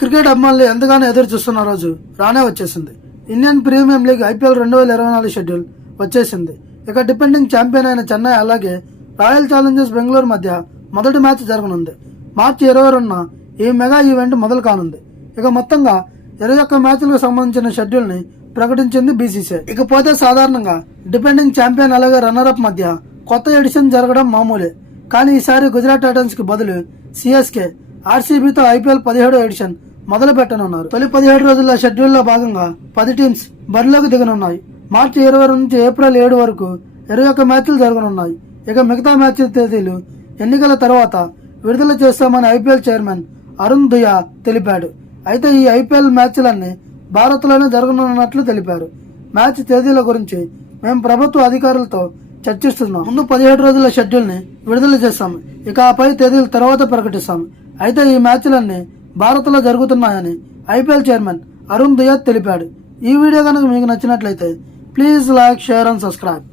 Cricket అభిమానులు ఎంతగానో ఎదురు చూస్తున్న రోజు రానే వచ్చేసింది. ఇండియన్ ప్రీమియం లీగ్ ఐపీఎల్ రెండు వేల ఇరవై నాలుగు షెడ్యూల్ వచ్చేసింది. ఇక డిపెండింగ్ ఛాంపియన్ అయిన చెన్నై అలాగే రాయల్ ఛాలెంజర్స్ బెంగళూరు మధ్య మొదటి మ్యాచ్ జరగనుంది. మార్చి ఇరవై రెండున ఈ మెగా ఈవెంట్ మొదలు కానుంది. ఇక మొత్తంగా ఇరవై ఒక్క మ్యాచ్లకు సంబంధించిన షెడ్యూల్ని ప్రకటించింది బీసీసీఐ. ఇకపోతే సాధారణంగా డిపెండింగ్ ఛాంపియన్ అలాగే రన్నర్అప్ మధ్య కొత్త ఎడిషన్ జరగడం మామూలే. కానీ ఈసారి గుజరాత్ టైటన్స్కి బదులు సిఎస్కే ఆర్సీబీతో ఐపీఎల్ పదిహేడో ఎడిషన్ మొదలు పెట్టనున్నారు. తొలి పదిహేడు రోజుల షెడ్యూల్లో భాగంగా పది టీమ్స్ బరిలోకి దిగనున్నాయి. మార్చి ఇరవై నుంచి ఏప్రిల్ ఏడు వరకు ఇరవై ఒక్క మ్యాచ్లు జరగనున్నాయి. ఇక మిగతా మ్యాచ్ తేదీలు ఎన్నికల తర్వాత విడుదల చేస్తామని ఐపీఎల్ చైర్మన్ అరుణ్ దుయా తెలిపాడు. అయితే ఈ ఐపీఎల్ మ్యాచ్లన్నీ భారత్లోనే జరగనున్నట్లు తెలిపారు. మ్యాచ్ తేదీల గురించి మేము ప్రభుత్వ అధికారులతో చర్చిస్తున్నాం. ముందు పదిహేడు రోజుల షెడ్యూల్ని విడుదల చేస్తాం. ఇక ఆపై తేదీల తర్వాత ప్రకటిస్తాం. అయితే ఈ మ్యాచ్లన్నీ భారత్లో జరుగుతున్నాయని ఐపీఎల్ చైర్మన్ అరుణ్ దుయా తెలిపాడు. ఈ వీడియో కనుక మీకు నచ్చినట్లయితే please like share and subscribe.